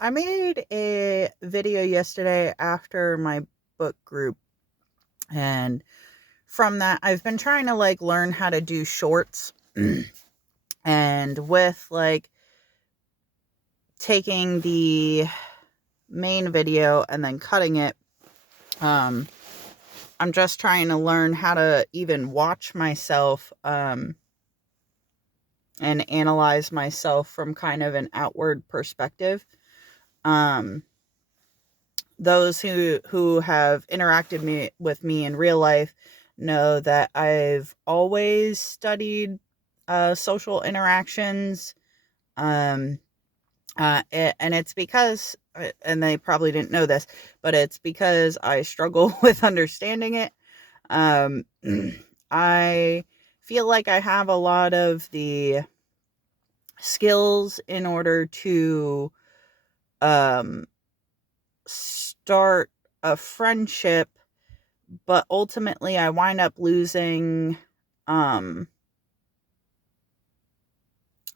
I made a video yesterday after my book group, and from that, I've been trying to learn how to do shorts, and with taking the main video and then cutting it. Um, I'm just trying to learn how to even watch myself, and analyze myself from kind of an outward perspective. Um, those who have with me in real life know that I've always studied social interactions. Um, and it's because, and they probably didn't know this, but it's because I struggle with understanding it. Um, I feel like I have a lot of the skills in order to um, start a friendship, but ultimately I wind up losing, um,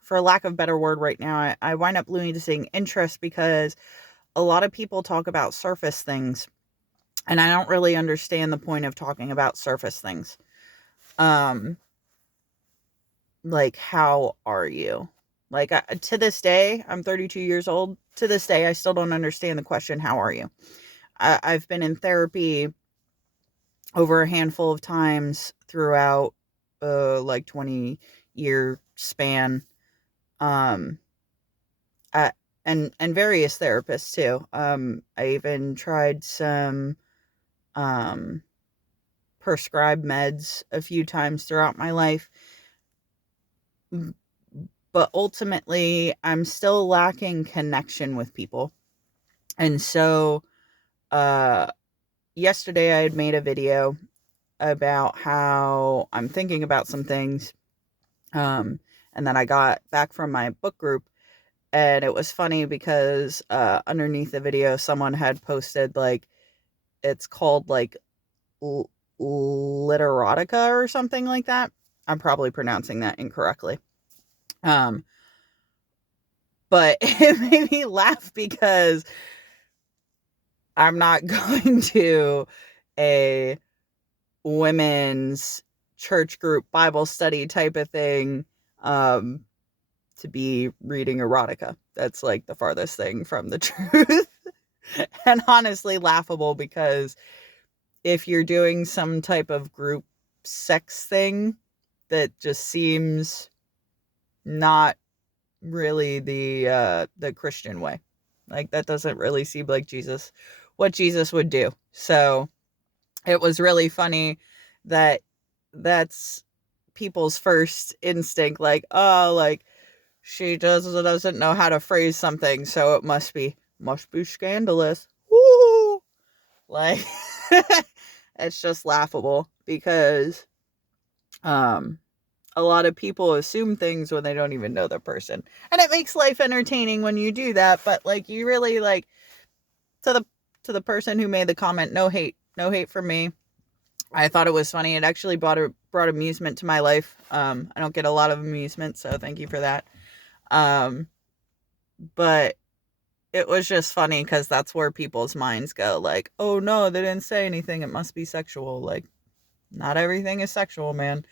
for lack of a better word right now, I wind up losing interest because a lot of people talk about surface things, and I don't really understand the point of talking about surface things. Um, like, how are you? To this day, I'm 32 years old. To this day, I still don't understand the question, how are you? I've been in therapy over a handful of times throughout 20-year span. um I, and various therapists too. I even tried some um prescribed meds a few times throughout my life, but ultimately I'm still lacking connection with people. And so uh yesterday I had made a video about how I'm thinking about some things. And then I got back from my book group, and it was funny because underneath the video someone had posted it's called l- literotica or something like that. I'm probably pronouncing that incorrectly. Um, but it made me laugh because I'm not going to a women's church group Bible study type of thing, um, to be reading erotica. That's the farthest thing from the truth. And honestly laughable because if you're doing some type of group sex thing that just seems not really the Christian way. That doesn't really seem like what Jesus would do. So it was really funny that that's people's first instinct, she doesn't know how to phrase something, so it must be scandalous. Woo! Like it's just laughable because um a lot of people assume things when they don't even know the person. And it makes life entertaining when you do that, but you really to the person who made the comment, no hate. No hate from me. I thought it was funny. It actually brought amusement to my life. I don't get a lot of amusement, so thank you for that. Um but it was just funny because that's where people's minds go, oh no, they didn't say anything, it must be sexual. Not everything is sexual, man.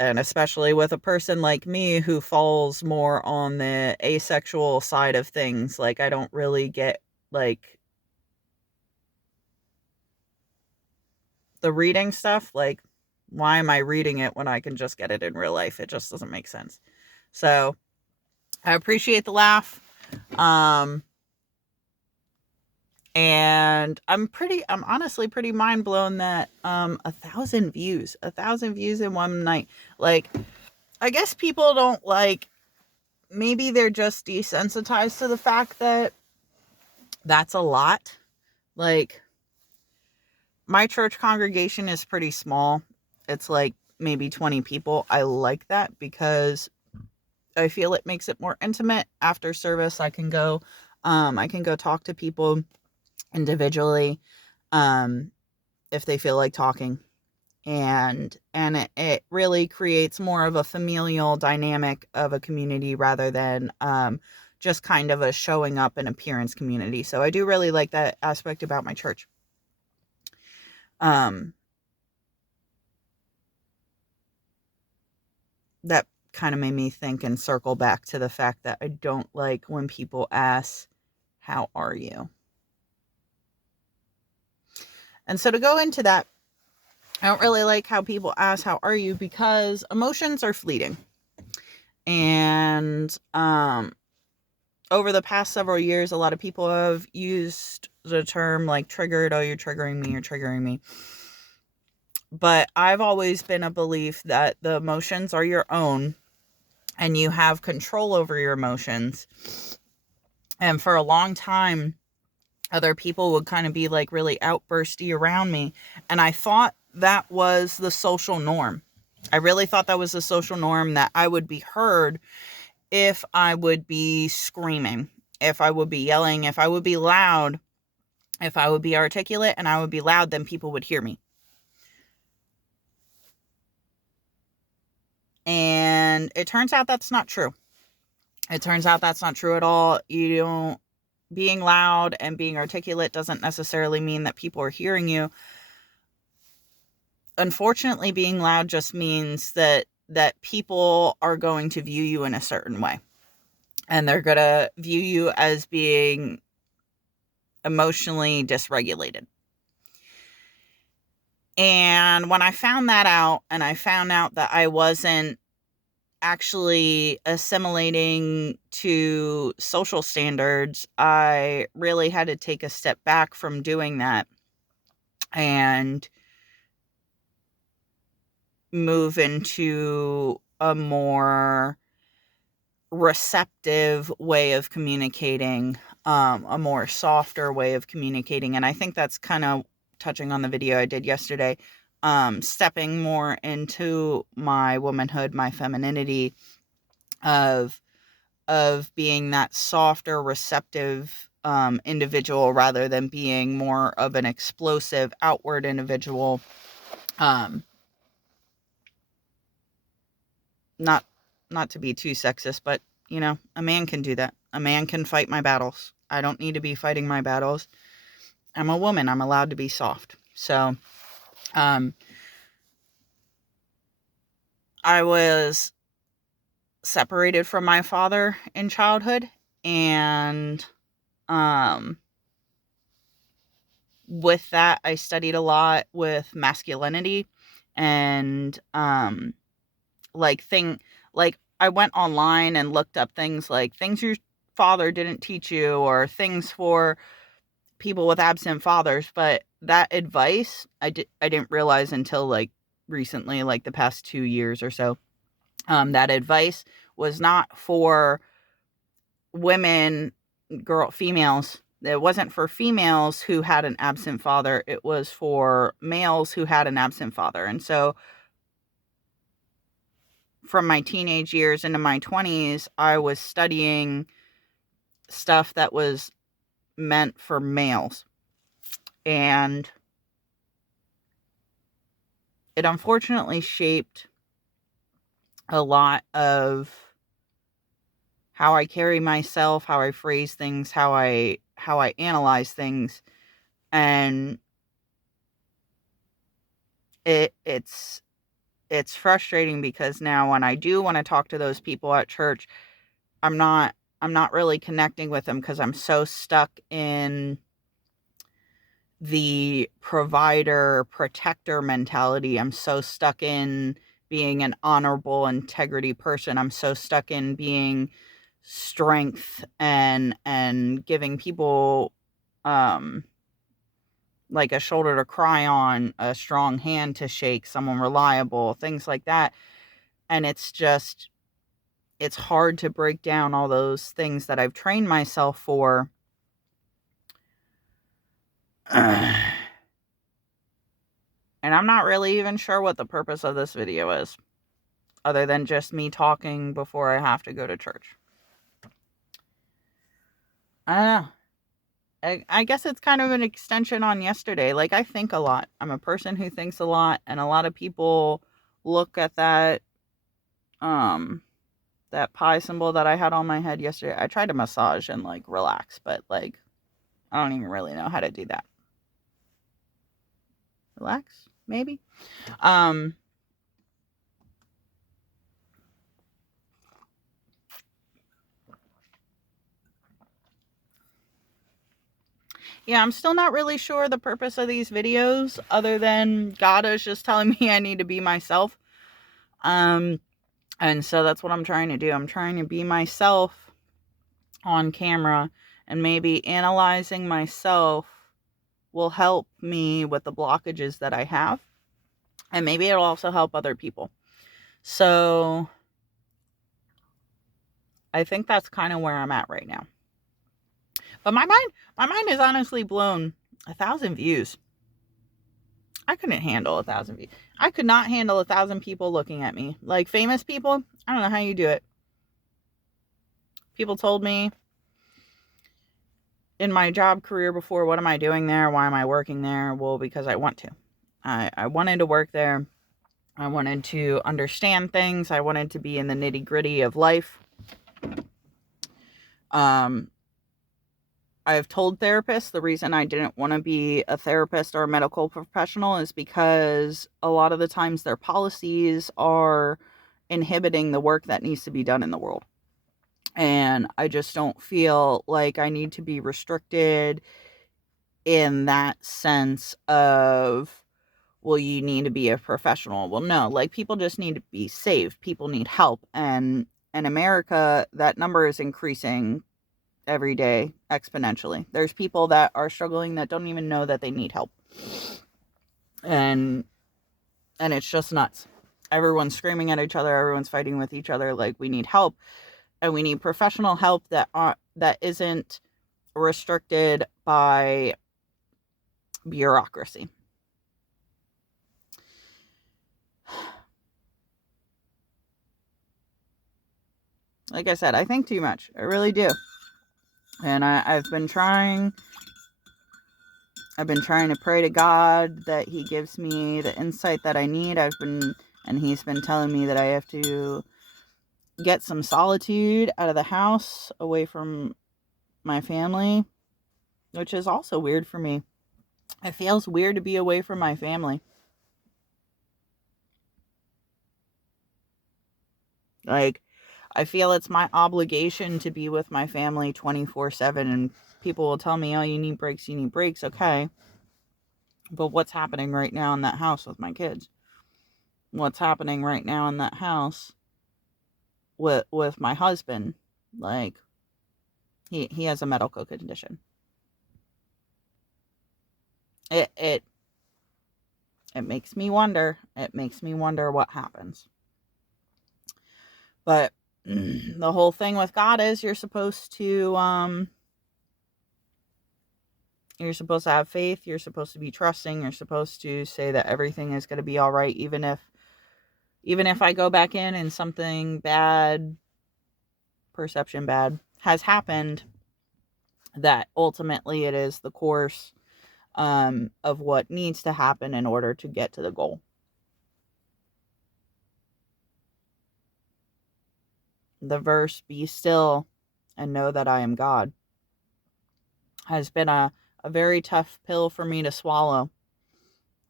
And especially with a person like me who falls more on the asexual side of things, I don't really get the reading stuff. Why am I reading it when I can just get it in real life? It just doesn't make sense. So I appreciate the laugh. Um, and I'm honestly pretty mind blown that 1,000 views in one night. I guess people don't maybe they're just desensitized to the fact that that's a lot. Like, my church congregation is pretty small. It's maybe 20 people. I like that because I feel it makes it more intimate. After service, I can go talk to people individually, um, if they feel like talking. And it really creates more of a familial dynamic of a community rather than just kind of a showing up and appearance community. So I do really like that aspect about my church. That kind of made me think and circle back to the fact that I don't like when people ask, how are you? And so to go into that, I don't really like how people ask, how are you? Because emotions are fleeting. And over the past several years, a lot of people have used the term like triggered. Oh, you're triggering me. You're triggering me. But I've always been a belief that the emotions are your own and you have control over your emotions. And for a long time, other people would kind of be like really outbursty around me. And I thought that was the social norm. I really thought that was the social norm, that I would be heard if I would be screaming, if I would be yelling, if I would be loud, if I would be articulate and I would be loud, then people would hear me. And it turns out that's not true. It turns out that's not true at all. Being loud and being articulate doesn't necessarily mean that people are hearing you. Unfortunately, being loud just means that people are going to view you in a certain way. And they're going to view you as being emotionally dysregulated. And when I found that out, and I found out that I wasn't actually assimilating to social standards, I really had to take a step back from doing that and move into a more receptive way of communicating, a more softer way of communicating. And I think that's kind of touching on the video I did yesterday, stepping more into my womanhood, my femininity, of being that softer, receptive individual rather than being more of an explosive outward individual. Not to be too sexist, but you know, a man can do that. A man can fight my battles. I don't need to be fighting my battles. I'm a woman. I'm allowed to be soft. So, I was separated from my father in childhood, and with that, I studied a lot with masculinity and I went online and looked up things like things your father didn't teach you, or things for people with absent fathers. But that advice I didn't realize until like recently, like the past 2 years or so. That advice was not for females. It wasn't for females who had an absent father. It was for males who had an absent father. And so from my teenage years into my 20s, I was studying stuff that was meant for males. And it unfortunately shaped a lot of how I carry myself, how I phrase things, how I analyze things. And it's frustrating because now when I do want to talk to those people at church, I'm not really connecting with them because I'm so stuck in the provider protector mentality. I'm so stuck in being an honorable integrity person. I'm so stuck in being strength and giving people like a shoulder to cry on, a strong hand to shake, someone reliable, things like that. And it's hard to break down all those things that I've trained myself for. And I'm not really even sure what the purpose of this video is, other than just me talking before I have to go to church. I don't know. I guess it's kind of an extension on yesterday. Like, I think a lot. I'm a person who thinks a lot, and a lot of people look at that that pi symbol that I had on my head yesterday. I tried to massage and like relax, but like I don't even really know how to do that. Relax, maybe. Yeah, I'm still not really sure the purpose of these videos other than God is just telling me I need to be myself. And so that's what I'm trying to do. I'm trying to be myself on camera, and maybe analyzing myself will help me with the blockages that I have. And maybe it'll also help other people. So I think that's kind of where I'm at right now. But my mind is honestly blown. 1,000 views. I couldn't handle 1,000 views. I could not handle 1,000 people looking at me. Like famous people, I don't know how you do it. People told me in my job career before, what am I doing there? Why am I working there? Well, because I want to. I wanted to work there. I wanted to understand things. I wanted to be in the nitty gritty of life. I've told therapists the reason I didn't want to be a therapist or a medical professional is because a lot of the times their policies are inhibiting the work that needs to be done in the world. And I just don't feel like I need to be restricted in that sense of, well, you need to be a professional. Well, no, like people just need to be saved. People need help. And in America, that number is increasing every day exponentially. There's people that are struggling that don't even know that they need help. And it's just nuts. Everyone's screaming at each other, everyone's fighting with each other like we need help, and we need professional help that isn't restricted by bureaucracy. Like I said, I think too much. I really do. And I've been trying to pray to God that he gives me the insight that I need. And he's been telling me that I have to get some solitude out of the house, away from my family, which is also weird for me. It feels weird to be away from my family. Like, I feel it's my obligation to be with my family 24/7, and people will tell me, oh, you need breaks. Okay. But what's happening right now in that house with my kids? What's happening right now in that house with my husband? Like, he has a medical condition. It makes me wonder. It makes me wonder what happens. But the whole thing with God is you're supposed to have faith, you're supposed to be trusting, you're supposed to say that everything is going to be all right, even if I go back in and something bad, perception bad, has happened, that ultimately it is the course of what needs to happen in order to get to the goal. The verse, be still and know that I am God, has been a very tough pill for me to swallow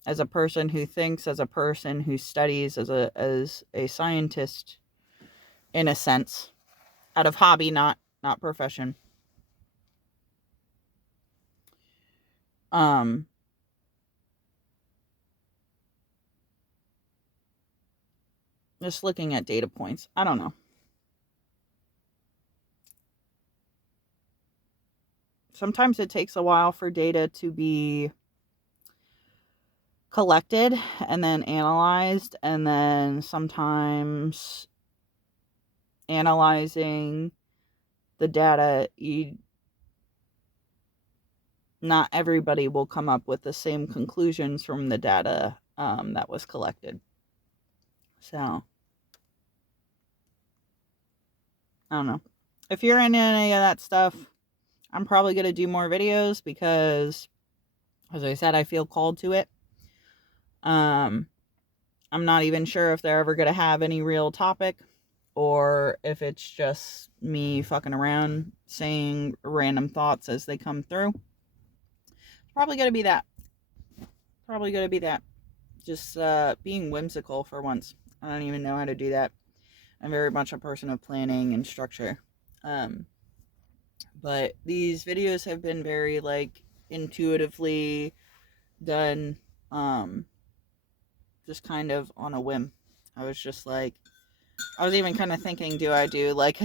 as a person who thinks, as a person who studies, as a scientist, in a sense, out of hobby, not profession. Just looking at data points, I don't know. Sometimes it takes a while for data to be collected and then analyzed, and then sometimes analyzing the data, not everybody will come up with the same conclusions from the data that was collected. So, I don't know. If you're into any of that stuff, I'm probably going to do more videos because, as I said, I feel called to it. I'm not even sure if they're ever going to have any real topic. or if it's just me fucking around saying random thoughts as they come through. It's probably gonna be that. Probably gonna be that. Just being whimsical for once. I don't even know how to do that. I'm very much a person of planning and structure. Um, but these videos have been very like intuitively done, just kind of on a whim. I was just like, I was even kind of thinking, do I do like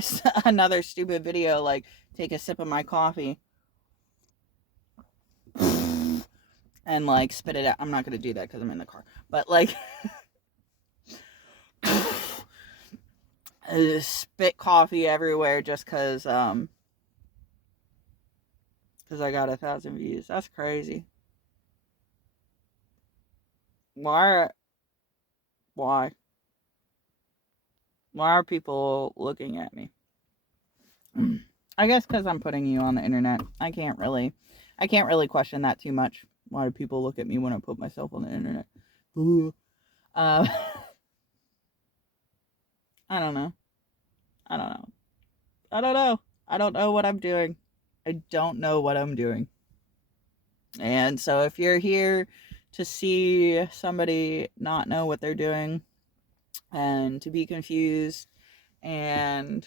another stupid video, like take a sip of my coffee and like spit it out? I'm not gonna do that because I'm in the car, but like spit coffee everywhere just because I got 1,000 views. That's crazy. Why? Why? Why are people looking at me? I guess because I'm putting you on the internet. I can't really question that too much. Why do people look at me when I put myself on the internet? Uh, I don't know. I don't know. I don't know. I don't know what I'm doing. I don't know what I'm doing. And so if you're here to see somebody not know what they're doing and to be confused and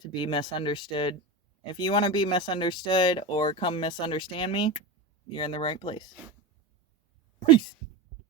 to be misunderstood, if you want to be misunderstood or come misunderstand me, you're in the right place. Peace.